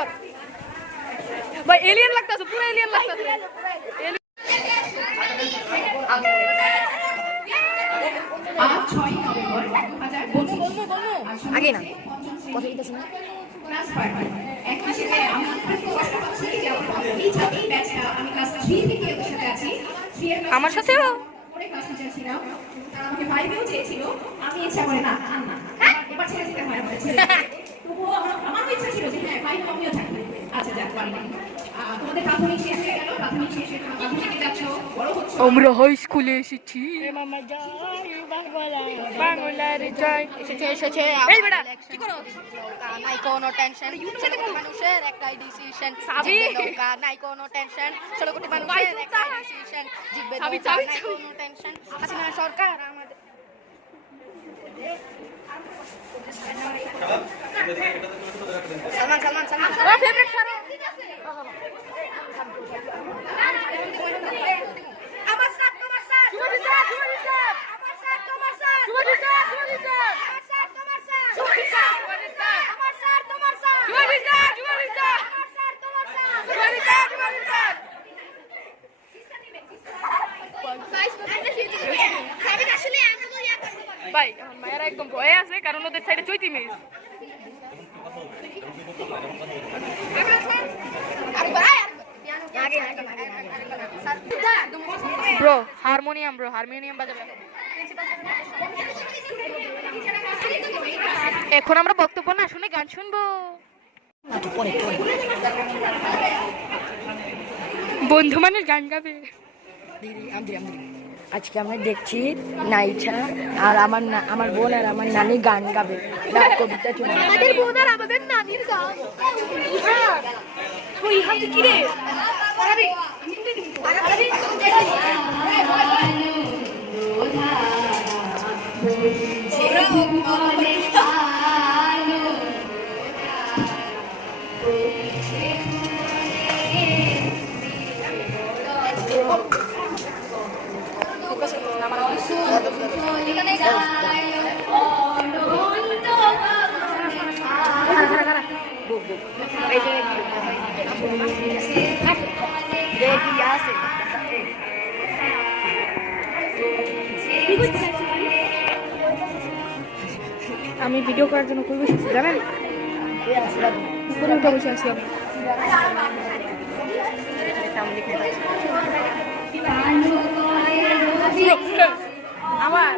কর ভাই, এলিয়েন লাগতেছে, পুরো এলিয়েন লাগতেছে। আগে না কথা বলতেছ না আমার সাথেও আমাকে ভাইবেও চেয়েছিল, আমি ইচ্ছা করে না এবার ছেড়ে দিতে হয় তবুও আমার ইচ্ছা ছিল যে হ্যাঁ ভাই আমিও থাকবে। আচ্ছা যাক, তোমাদের প্রাথমিক শেষ হয়ে গেল, প্রাথমিক শেষে প্রাথমিকে যাচ্ছ, বড় হচ্ছে। আমরা হাই স্কুলে এসেছি, বাংলার জয় এসেছে এসেছে। এই বেটা কি করো? নাই কোনো টেনশন, মানুষের একটাই ডিসিশন, সাবি নাই কোনো টেনশন, 16 কোটি মানুষের একটাই ডিসিশন, জিতবে নাই কোনো টেনশন। হাসিনা সরকার আমাদের সালমান ফেভারিট সারো আমার সাথ তোমার সাথ আমার সাথ তোমার সাথ আমার সাথ তোমার সাথ আমার সাথ তোমার সাথ ভাই মায়েরা একদম ভয়ে আছে, কারণ ওদের সাইডে চৈতি মেয়ে। ব্রো হারমোনিয়াম বাজাবে। এখন আমরা বক্তব্য না শুনে গান শুনবো। বন্ধু মানুষ গান গাবে। আজকে আমরা দেখছি নাইচা আর আমার বোন আর আমার নানি গান গাবে, কবিতা শুনবে। আমাদের বোন আর আমাদের নানির গান। ওই হাতে কি রে? আরে আমি ভিডিও করার জন্য কই বসেছি জানেন? উপরে বসে আছি আমার